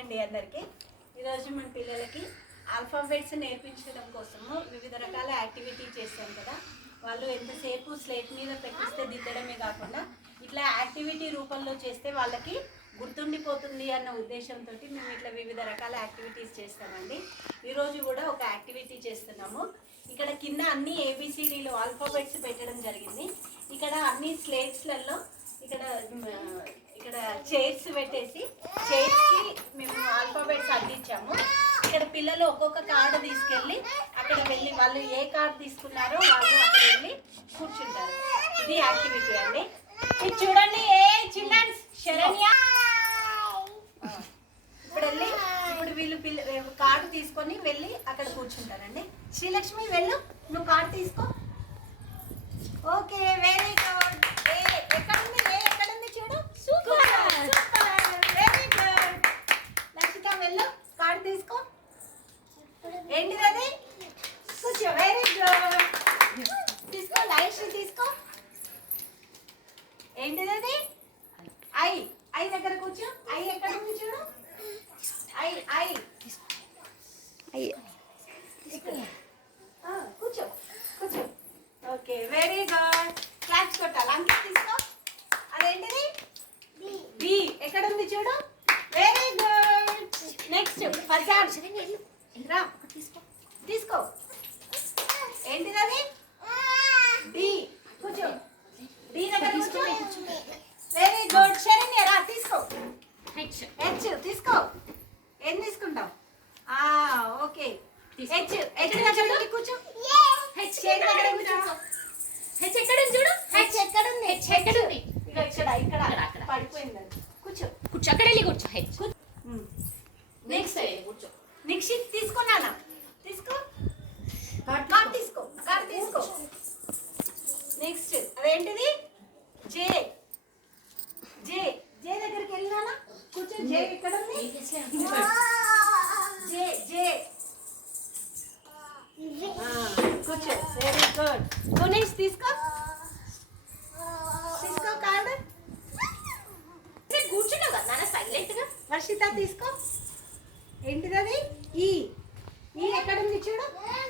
అండి అందరికీ ఈరోజు మన పిల్లలకి ఆల్ఫాబెట్స్ నేర్పించడం కోసము వివిధ రకాల యాక్టివిటీ చేస్తాం కదా. వాళ్ళు ఎంతసేపు స్లేట్ మీద పెట్టిస్తే దిద్దడమే కాకుండా ఇట్లా యాక్టివిటీ రూపంలో చేస్తే వాళ్ళకి గుర్తుండిపోతుంది అన్న ఉద్దేశంతో మేము ఇట్లా వివిధ రకాల యాక్టివిటీస్ చేస్తామండి. ఈరోజు కూడా ఒక యాక్టివిటీ చేస్తున్నాము. ఇక్కడ కింద అన్ని ఏబిసిడీలు ఆల్ఫాబెట్స్ పెట్టడం జరిగింది. ఇక్కడ అన్ని స్లేట్స్లలో ఇక్కడ చైర్స్ పెట్టేసి చైర్స్కి మేము ఆల్ఫాబెట్స్ అందించాము. ఇక్కడ పిల్లలు ఒక్కొక్క కార్డు తీసుకెళ్ళి అక్కడ వెళ్ళి వాళ్ళు ఏ కార్డు తీసుకున్నారో వాళ్ళు అక్కడ వెళ్ళి కూర్చుంటారు. ఇది యాక్టివిటీ అండి. ఇది చూడండి, ఏ చిల్డ్రన్స్ శరణ్య ఇప్పుడు వీళ్ళు కార్డు తీసుకొని వెళ్ళి అక్కడ కూర్చుంటారండి. శ్రీలక్ష్మి వెళ్ళు, నువ్వు కార్డు తీసుకో. Okay, very good. ఎక్కడుంది ఎక్కడుంది చూడు. Super very good. లక్షిత వెళ్ళు, కార్డు తీసుకో. ఏంటిది అది? కూర్చో. Very good. తీసుకో. లైష్ని తీసుకో. ఏంటిది అది? ఐ దగ్గర కూర్చో. ఐ ఎక్కడ ఉంది చూడు. ఐ కూర్చో కూర్చో. Okay, very good. క్లాప్స్ కొట్టాలి. అంకిత్ తీసుకో. అదేంటిది? బి ఎక్కడ ఉంది చూడు. Very good. నెక్స్ట్ ఫజాన్ రా, తీసుకో. ఏంటిది అది? డి. కూర్చో. డి దగ్గర కూర్చో. Very good. శరణ్య రా, తీసుకో. హెచ్ తీసుకో. ఏం తీసుకుంటావు? ఓకే, హెచ్ దగ్గర కూర్చో. హెచ్ దగ్గర కూర్చో. హెచ్ ఎక్కడ ఉంది చూడు. హెచ్ ఎక్కడ ఉంది? హెచ్ ఎక్కడ ఉంది? ఇక్కడ పడిపోయింది. కూర్చో. అక్కడ వెళ్ళి కూర్చో. హెచ్ నెక్స్ట్ కూర్చో. నిక్షిత్ తీసుకున్నానా? తీసుకో. కార్డ్ తీసుకో. కార్డ్ తీసుకో. నెక్స్ట్ అదేంటిది? జే. జే జే దగ్గరికి వెళ్ళినానా? కూర్చో. జే ఎక్కడ ఉంది? జే జే కూర్చో. Very good. గణేష్ తీసుకో. తీసుకో కార్డు. కూర్చున్నావు కదా నాన్న సైలెంట్ గా. వర్షిత తీసుకో. ఏంటిది అది? ఈ ఎక్కడుంది చూడు.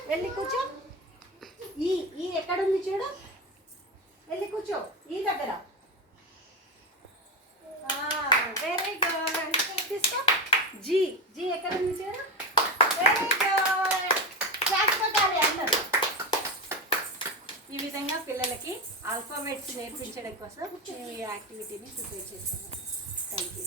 వెళ్ళి కూర్చో. ఈ ఎక్కడుంది చూడు. వెళ్ళి కూర్చో. ఈ దగ్గర. Very good. తీసుకో. జీ ఎక్కడుంది చూడు. Very good. క్లాస్ కొట్టాలి అందరూ. ఈ విధంగా పిల్లలకి ఆల్ఫాబెట్స్ నేర్పించడం కోసం మేము ఈ యాక్టివిటీని ప్రిపేర్ చేస్తున్నాం. Thank you.